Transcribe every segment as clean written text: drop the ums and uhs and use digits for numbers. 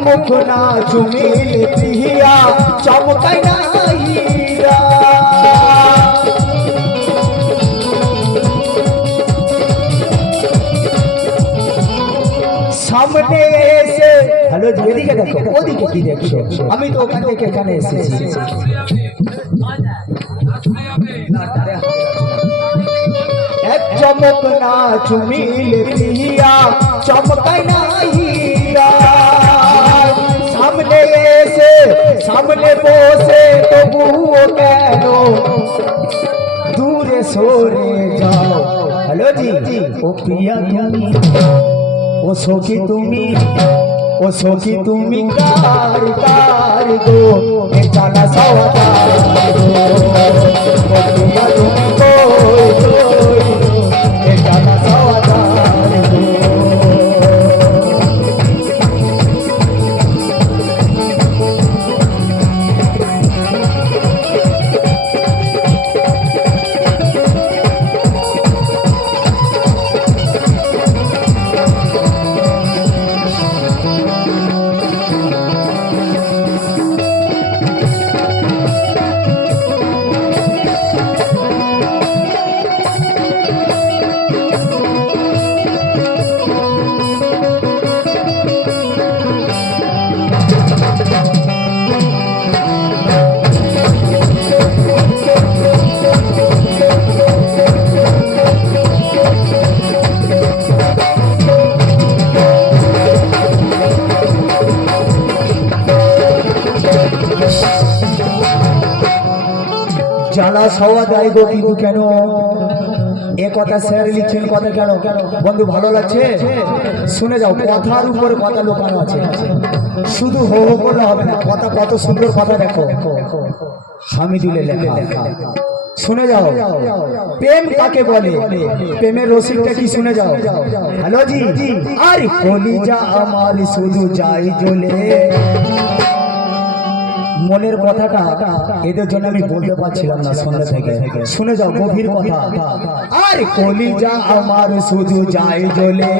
মুখ না চুমিলে প্রিয়া চমকাই না হীরা সামনে এসে হ্যালো এদিকে দেখো ওদিকে কি দেখছো আমি তো ওখান থেকে এখানে এসেছি এক চমক না চুমিলে প্রিয়া চমকাই না হীরা সামনে এসে সামনে বসে তবুও কেন দূরে সরে যাও হ্যালো জি ও প্রিয়া তুমি ও সখী তুমি কার কার গো এ জানা সওয়াদার গো ও প্রিয়া তুমি কই এ জানা সওয়াদার গো জানা সওয়াদাই গো কিন্তু কেন এ কথা স্যার লিখছেন কথা কেন বন্ধু ভালো লাগছে শুনে যাও কথার উপরে কথা লুকানো আছে শুধু হো হো করলে হবে না কথা কত সুন্দর কথা দেখো হামিদুলে লেখা শুনে যাও প্রেম কাকে বলে প্রেমের রসিকটা কি শুনে যাও হ্যালো জি আরে কলিজা আমার শুধু যাই জ্বলে মনের কথাটা এদের জন্য আমি বলতে পারছিলাম না সন্ধ্যা থেকে শুনে যাও গভীর কথা আর কলিজা আমার শুধু যায় জ্বলে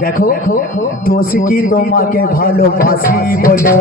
দেখো দোষ কি তোমাকে ভালোবাসি বলে